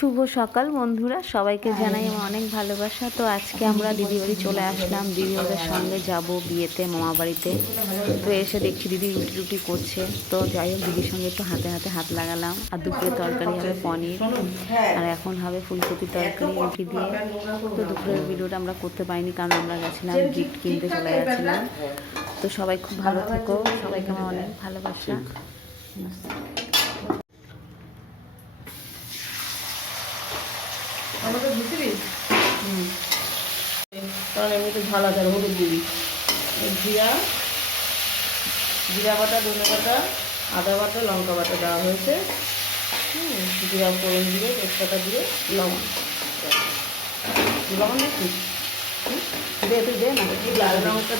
শুভ সকাল বন্ধুরা, সবাইকে জানাই আমার অনেক ভালোবাসা। তো আজকে আমরা দিদি বাড়ি চলে আসলাম। দিদি ওদের সঙ্গে যাব বিয়েতে, মামা বাড়িতে। তো এসে দেখছি দিদি রুটি রুটি করছে। তো যাই হোক, দিদির সঙ্গে একটু হাতে হাতে হাত লাগালাম। আর দুপুরে তরকারি হবে পনির, আর এখন হবে ফুলকপি তরকারি রুটি দিয়ে। তো দুপুরের ভিডিওটা আমরা করতে পারিনি, কারণ আমরা গেছিলাম গিফট কিনতে, চলে গেছিলাম। তো সবাই খুব ভালো থেকো, সবাইকে আমার অনেক ভালোবাসা। আমাদের বুঝলি কারণ এমনিতে ঝাল আছে, হলুদ দিবি, জিরা বাটা, ধনে বাটা, আদা বাটা, লঙ্কা বাটা দেওয়া হয়েছে। জিরা ফোড়ন দিয়ে, তেজপাতা দিয়ে, লবণ দিচ্ছিস দে, তুই দে না, লাল লঙ্কা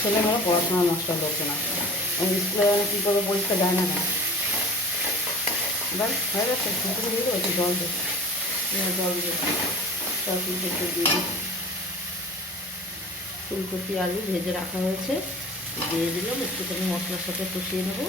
ছেলে মেয়েরা পড়াশোনা নষ্ট করছে না। স্কুলে কী করবে, পরীক্ষা যায় না কেন? এবার হয়ে গেছে, ফুলকপি দিয়ে দেবো, একটু জল দে, জল দিয়ে ফুলকপি দিয়ে দিই। ফুলকপি আলু ভেজে রাখা হয়েছে, দিয়ে দিলাম, একটুখানি মশলার সাথে কষিয়ে নেবো।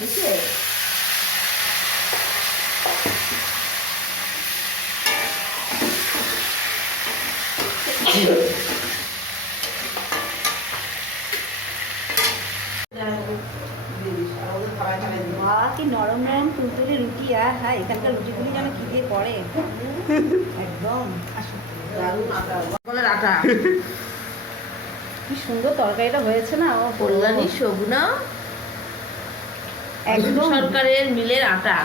বুঝলে কি নরম নরম তুলতুলে রুটি। হ্যাঁ, এখানকার রুটিগুলি যেন কি দিয়ে পড়ে একদম আটা। কি সুন্দর তরকারিটা হয়েছে না। ও কল্যাণী সগুনা একদম সরকারের মিলের আটা।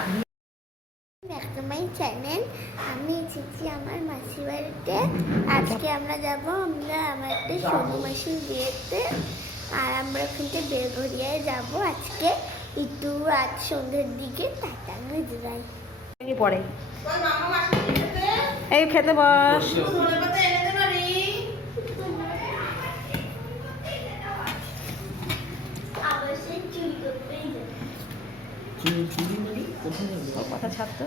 মাই চ্যানেল, আমি এসেছি আমার মাসির বাড়িতে। আজকে আমরা আমার একটা সবু মাসির বিয়েতে, আর আমরা ওখান থেকে বেলঘরিয়ায় যাবো আজকে একটু রাত সন্ধ্যের দিকে। টাটা, গুজরাই পড়ে। এই খেতে বস। কথা ছাড়তো।